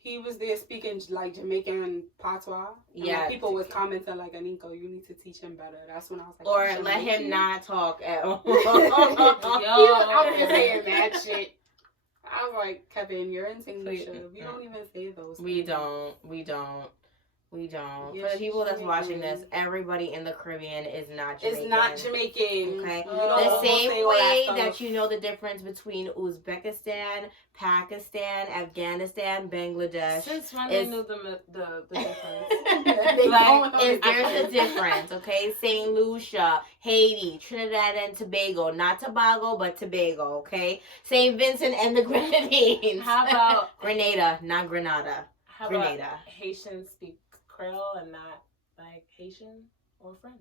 he was there speaking like Jamaican patois. And Yeah. like, people was commenting like, Aniko, you need to teach him better. That's when I was like, Or "He's let him Jamaican?" not talk at all. He was out there saying that shit. I was like, Kevin, you're in St. Lucia. We don't even say those. We things. don't. Yeah, For the people that's she's watching Jamaican. this, everybody in the Caribbean is not Jamaican. It's not Jamaican. Okay. You don't The almost same say all that way stuff. that you know the difference between Uzbekistan, Pakistan, Afghanistan, Bangladesh. Since when It's- they knew the difference? They Like, going on is it. there's a difference, okay? St. Lucia, Haiti, Trinidad and Tobago, not Tobago, but Tobago, okay? St. Vincent and the Grenadines. How about Grenada, not Grenada. how about Grenada. Haitians speak Creole and not like Haitian or French?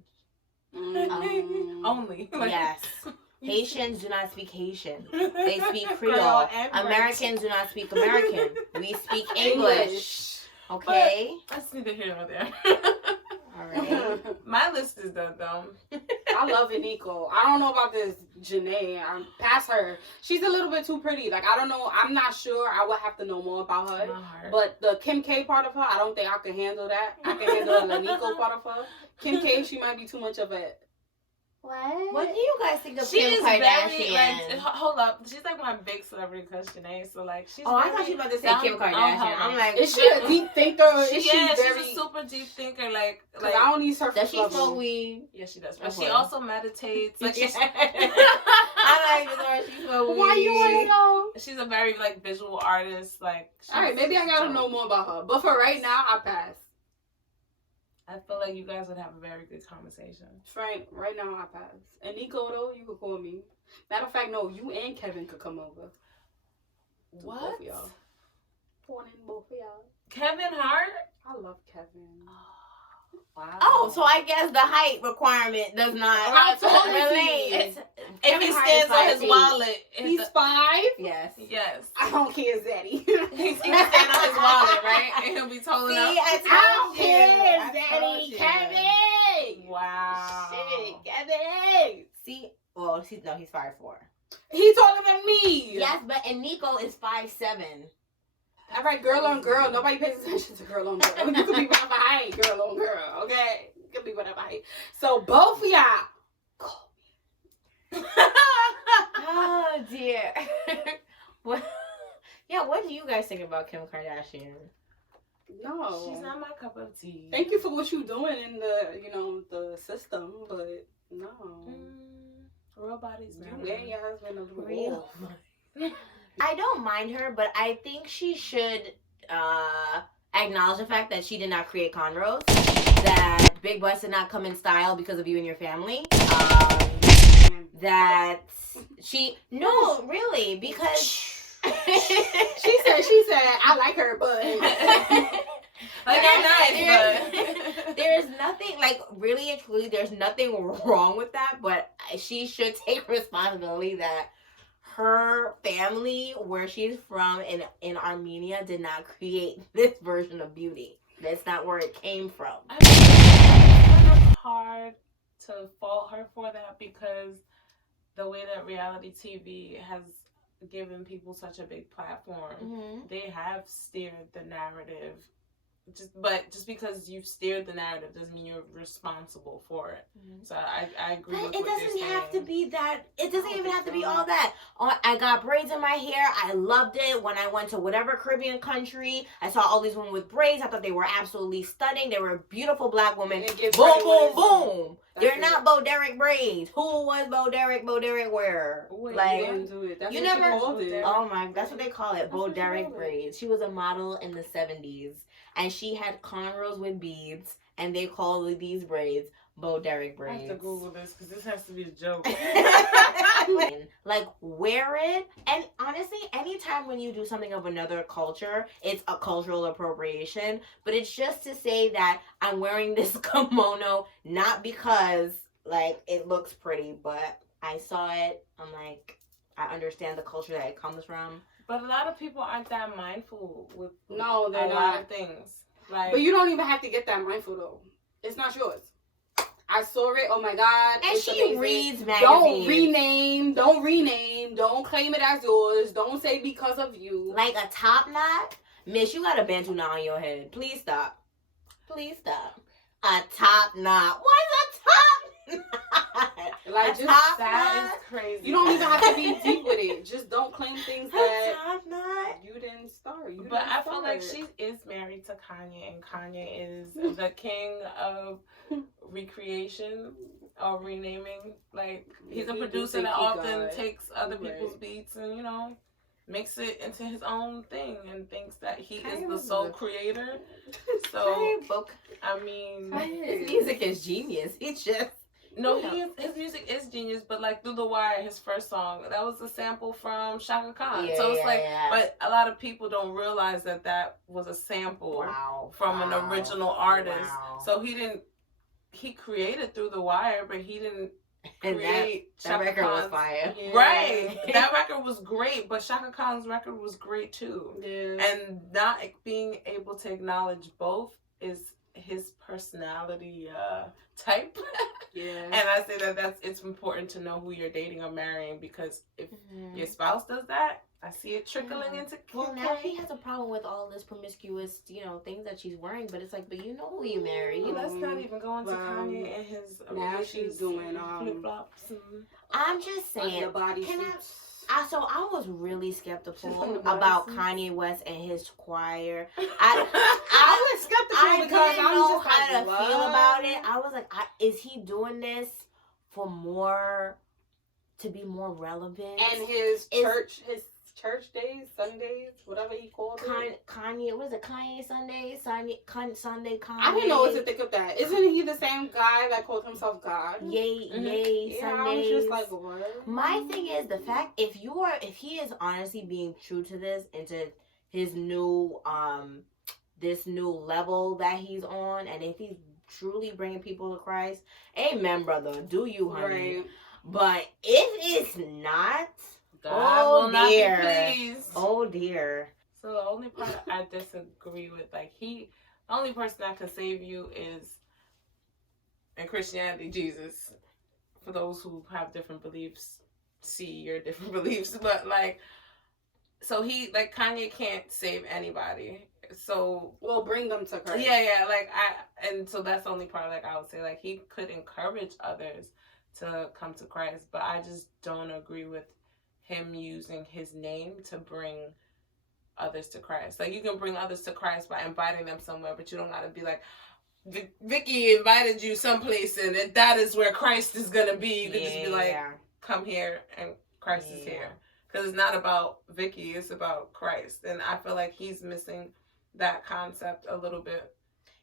Only. Like, Yes. Haitians do not speak Haitian. They speak Creole Creole. and French. Americans do not speak American. We speak English. Okay? That's neither here nor there. Alright. My list is done though. I love Aniko. I don't know about this Janae. I'm past her. She's a little bit too pretty. Like, I don't know. I'm not sure. I would have to know more about her. My heart. But the Kim K part of her, I don't think I can handle that. I can handle the Aniko part of her. Kim K, she might be too much of a... What do you guys think of she Kim is Kardashian? very like. Hold up, she's like my big celebrity crush, Janae. So like, she's. Oh, I very thought you were about to say down- Kim Oh, Kardashian. hold I'm on. like, Is she a deep thinker? Or is she Yeah, very... she's a super deep thinker. Like Because I don't use her for does she trouble. smoke weed? yeah, she does. But Okay. she also meditates. Like she's, I don't even know if she smoke weed. Why you want to know? she's a very like visual artist. Like, All right, maybe I gotta know more about her. But for right now, I pass. I I feel like you guys would have a very good conversation. Frank, right now I pass. And Nico, though, you could call me. Matter of fact, no, you and Kevin could come over. What? Both of y'all. Morning, both of y'all. Kevin Hart? I love Kevin. Wow. Oh, so I guess the height requirement does not How tall is he? relate. If he stands on his wallet, He's 5? Yes. yes. I don't care, Zaddy. He can stand on his wallet, right? And he'll be tall See, enough. I told you. I Daddy, told you. Kevin. Wow. Shit, Kevin. See, well, he's 5'4". He's taller than me. Yes, but and Nico is 5'7". All right, girl on girl. Nobody pays attention to girl on girl. You could be whatever height, girl on girl. Okay, you could be whatever height. So both of y'all. Call Oh dear. What? Yeah, what do you guys think about Kim Kardashian? me. No, She's not my cup of tea. Thank you for what you're doing in the, the system, but no. Real bodies You matter. and your husband a little Real. off. I don't mind her, but I think she should acknowledge the fact that she did not create cornrows, that big butts did not come in style because of you and your family. That she really because She said, I like her, but Like, they're nice, but there is nothing, like, really and truly, there's nothing wrong with that, but she should take responsibility that her family, where she's from in Armenia, did not create this version of beauty. That's not where it came from. I mean, it's kind of hard to fault her for that because the way that reality TV has given people such a big platform, Mm-hmm. they have steered the narrative. Just because you've steered the narrative doesn't mean you're responsible for it. Mm-hmm. So I agree But with it what you're doesn't saying. have to be that. It doesn't even have to be all that. Oh, I got braids in my hair. I loved it. When I went to whatever Caribbean country, I saw all these women with braids. I thought they were absolutely stunning. They were beautiful black women. And give Boom, credit boom, when it's boom. That's They're it. not Bo Derek braids. Who was Bo Derek? Bo Derek where? Wait, You Like, didn't do it. That's you what she never- called it. oh my, that's what they call it. That's Bo what you Derek call it. braids. She was a model in the 70s. And she had cornrows with beads. And they called these braids Bo Derek I braids. have to Google this because this has to be a joke. Like, wear it. And honestly, anytime when you do something of another culture, it's a cultural appropriation. But it's just to say that I'm wearing this kimono not because like it looks pretty, but I saw it. I'm like, I understand the culture that it comes from. But a lot of people aren't that mindful with No, they're a lot not. of things. Like, But you don't even have to get that mindful, though. It's not yours. I saw it. Oh, my God. And it's she amazing. reads Don't magazines. rename. Don't claim it as yours. Don't say because of you. Like a top knot. Miss, you got a bantu knot on your head. Please stop. Please stop. A top knot. What's a top knot? Like, A just top that knot? is crazy. You don't even have to be deep with it. Just don't claim things A that top knot? you didn't start. You But didn't I feel like start. she is married to Kanye, and Kanye is the king of recreation or renaming. Like, he's a He do producer think that he often got- takes other Right. people's beats and, makes it into his own thing and thinks that he Kanye is the was sole a- creator. So, Kanye book. I mean, His music is genius. He's just. no, his music is genius, but like Through the Wire, his first song, that was a sample from Shaka Khan. So it's like, but a lot of people don't realize that was a sample Wow. from an Wow. original artist. Wow. So he created Through the Wire, but he didn't And create that Shaka record was Khan's. fire. Yeah. Right. That record was great, but Shaka Khan's record was great too. Yeah. And not being able to acknowledge both is his personality type. Yeah. And I say that it's important to know who you're dating or marrying, because if your spouse does that, I see it trickling Yeah. into Well, now she has a problem with all this promiscuous, things that she's wearing. But it's like, but you know who you marry. Well, let's not even go into Wow. Kanye and his Now she's doing, flip flops and I'm just saying. the body Can I- suits. So I was really skeptical She's on the about bodysuits. Kanye West and his choir. I was skeptical I because didn't I was know just how like, to what? feel about it. I was like, is he doing this for more, to be more relevant? And his Is- church, his church days, Sundays, whatever he called it. Kanye, what is it? Kanye Sunday? Sunday Kanye. I didn't know what to think of that. Isn't he the same guy that called himself God? Yay, Yeah, Sundays. I was just like, what? My thing is the fact if he is honestly being true to this into his new this new level that he's on, and if he's truly bringing people to Christ, amen, brother. Do you, honey? Right. But if it's not, God will not be pleased. oh dear. So the only part I disagree with, like the only person that can save you is in Christianity, Jesus. For those who have different beliefs, see your different beliefs, but like, so Kanye can't save anybody. So Well, bring them to Christ. yeah, and so that's the only part like I would say like he could encourage others to come to Christ, but I just don't agree with him using his name to bring others to Christ. Like you can bring others to Christ by inviting them somewhere, but you don't gotta be like Vicky invited you someplace and that is where Christ is gonna be. You can just be like, come here and Christ is here. Because it's not about Vicky, it's about Christ. And I feel like he's missing that concept a little bit.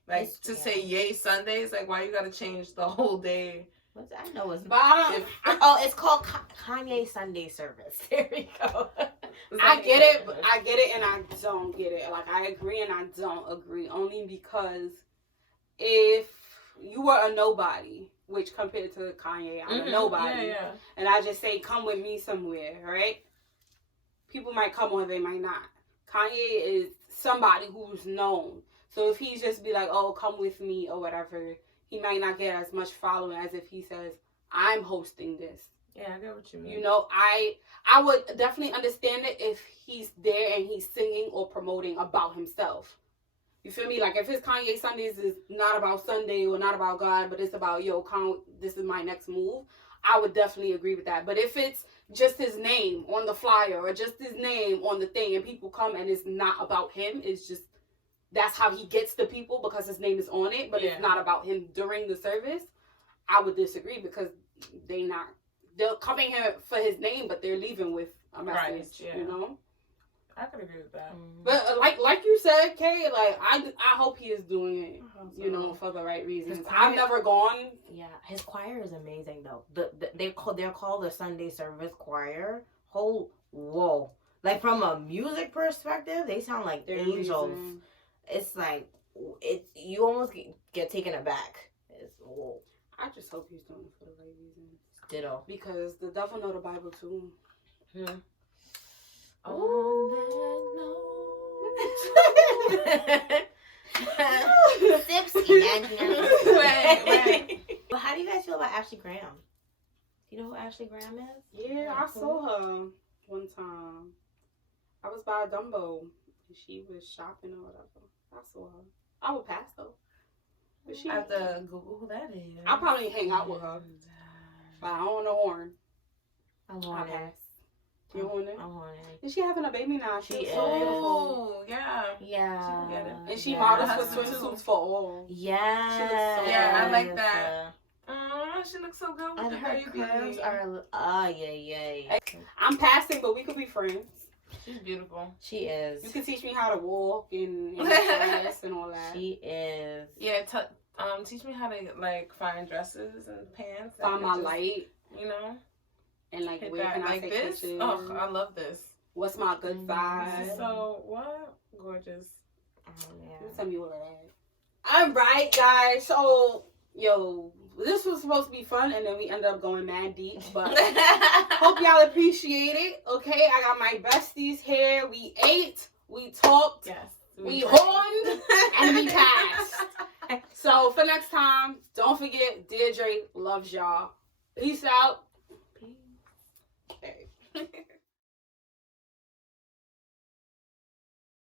Like say yay Sundays, like why you gotta change the whole day? I know it's But I don't, it's called Kanye Sunday service. There we go. I get it and I don't get it. Like I agree and I don't agree. Only because if you were a nobody, which compared to Kanye, I'm a nobody, and I just say come with me somewhere, right? People might come or they might not. Kanye is somebody who's known. So if he just be like, oh, come with me or whatever, he might not get as much following as if he says, I'm hosting this. Yeah, I get what you mean. You know, I would definitely understand it if he's there and he's singing or promoting about himself. You feel me? Like if his Kanye Sundays is not about Sunday or not about God, but it's about, this is my next move, I would definitely agree with that. But if it's just his name on the flyer or just his name on the thing and people come and it's not about him, it's just, that's how he gets to people because his name is on it, but it's not about him during the service, I would disagree because they're coming here for his name, but they're leaving with a message, you know? I could agree with that. But like you said, Kay, like I hope he is doing it, you know, for the right reasons. I've never gone. Yeah, his choir is amazing though. They're called the Sunday Service Choir. Whoa! Like from a music perspective, they sound like angels. Amazing. It's like you almost get taken aback. Whoa. I just hope he's doing it for the right reasons. Ditto. Because the devil know the Bible too. Sips imaginary. Right. But how do you guys feel about Ashley Graham? Do you know who Ashley Graham is? Yeah, I saw her one time. I was by Dumbo and she was shopping or whatever. I saw her. I would pass though. But I have to Google who that is. I'll probably hang out with her. But I don't want no horn. I want it. You want it? I want it. Is she having a baby now? She is. So beautiful. Yeah. Yeah. She get it. And she models for swimsuits for all. Yeah. She looks so I like that. She looks so good with and the her baby. curves are yeah. I'm passing, but we could be friends. She's beautiful. She is. You can teach me how to walk and dress and all that. She is. Yeah. Teach me how to like find dresses and pants. Find my light. You know. And like hit where that, can I like take this? pictures? Oh, I love this. What's my good size? So what? Gorgeous. You tell me all of that. All right, guys. So this was supposed to be fun, and then we ended up going mad deep. But hope y'all appreciate it. Okay, I got my besties here. We ate, we talked, we horned, and we passed. So for next time, don't forget, Deirdre loves y'all. Peace out. Peace. Okay.